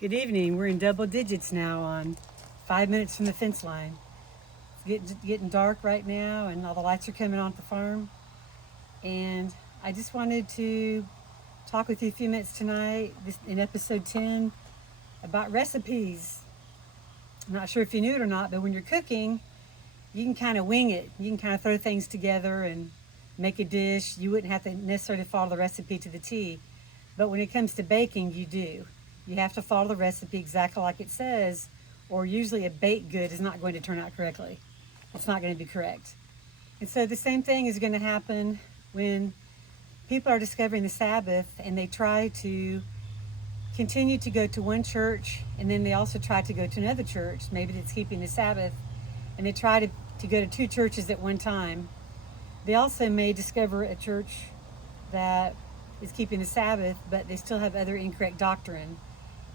Good evening. We're in double digits now on 5 minutes from the fence line. It's getting dark right now, and all the lights are coming on at the farm. And I just wanted to talk with you a few minutes tonight in episode 10 about recipes. I'm not sure if you knew it or not, but when you're cooking, you can kind of wing it. You can kind of throw things together and make a dish. You wouldn't have to necessarily follow the recipe to the T. But when it comes to baking, you do. You have to follow the recipe exactly like it says, or usually a baked good is not going to turn out correctly. It's not going to be correct. And so the same thing is going to happen when people are discovering the Sabbath and they try to continue to go to one church, and then they also try to go to another church, maybe that's keeping the Sabbath, and they try to go to two churches at one time. They also may discover a church that is keeping the Sabbath, but they still have other incorrect doctrine.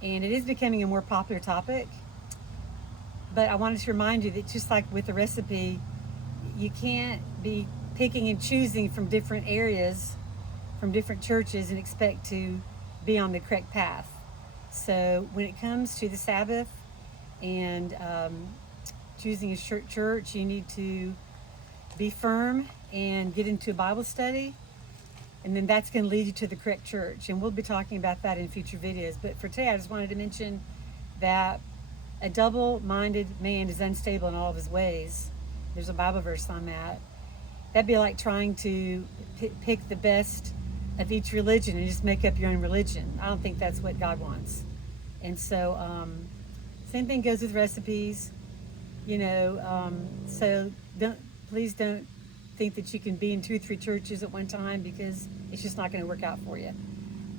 And it is becoming a more popular topic. But I wanted to remind you that just like with the recipe, you can't be picking and choosing from different areas, from different churches, and expect to be on the correct path. So when it comes to the Sabbath and choosing a church, you need to be firm and get into a Bible study. And then that's going to lead you to the correct church. And we'll be talking about that in future videos. But for today, I just wanted to mention that a double-minded man is unstable in all of his ways. There's a Bible verse on that. That'd be like trying to pick the best of each religion and just make up your own religion. I don't think that's what God wants. And so, same thing goes with recipes. So please don't think that you can be in 2 or 3 churches at one time, because it's just not going to work out for you.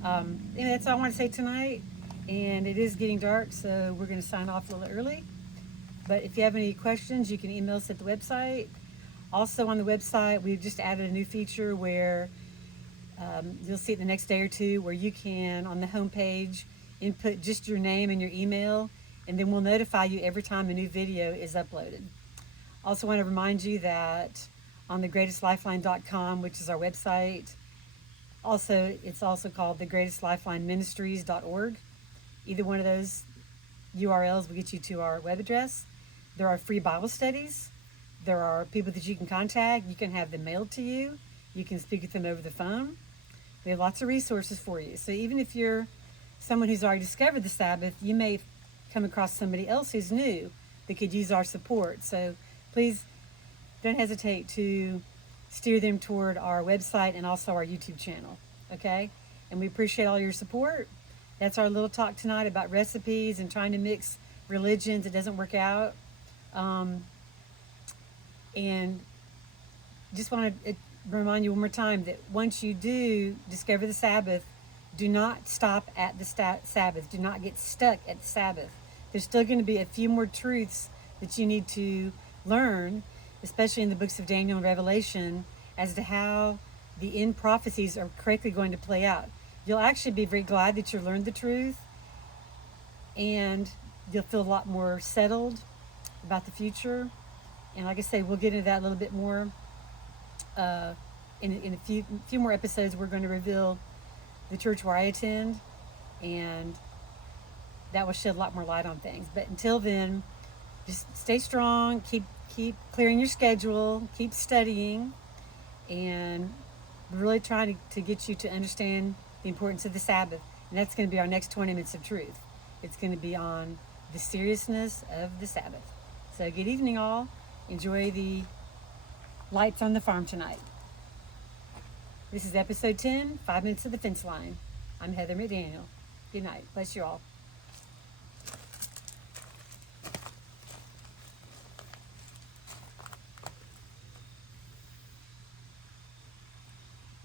That's all I want to say tonight. And it is getting dark, so we're going to sign off a little early. But if you have any questions, you can email us at the website. Also on the website, we've just added a new feature where you'll see it the next day or two, where you can, on the homepage, input just your name and your email, and then we'll notify you every time a new video is uploaded. Also want to remind you that on thegreatestlifeline.com, which is our website. It's also called thegreatestlifeline.ministries.org. Either one of those URLs will get you to our web address. There are free Bible studies. There are people that you can contact. You can have them mailed to you. You can speak with them over the phone. We have lots of resources for you. So even if you're someone who's already discovered the Sabbath, you may come across somebody else who's new that could use our support. So please don't hesitate to steer them toward our website and also our YouTube channel, okay? And we appreciate all your support. That's our little talk tonight about recipes and trying to mix religions. It doesn't work out. And just want to remind you one more time that once you do discover the Sabbath, do not stop at the Sabbath. Do not get stuck at the Sabbath. There's still going to be a few more truths that you need to learn, especially in the books of Daniel and Revelation, as to how the end prophecies are correctly going to play out. You'll actually be very glad that you learned the truth, and you'll feel a lot more settled about the future. And like I say, we'll get into that a little bit more. In a few more episodes, we're going to reveal the church where I attend, and that will shed a lot more light on things. But until then, just stay strong, keep clearing your schedule, keep studying, and really trying to get you to understand the importance of the Sabbath. And that's going to be our next 20 minutes of truth. It's going to be on the seriousness of the Sabbath. So good evening, all. Enjoy the lights on the farm tonight. This is episode 10, 5 minutes of the fence line. I'm Heather McDaniel. Good night. Bless you all.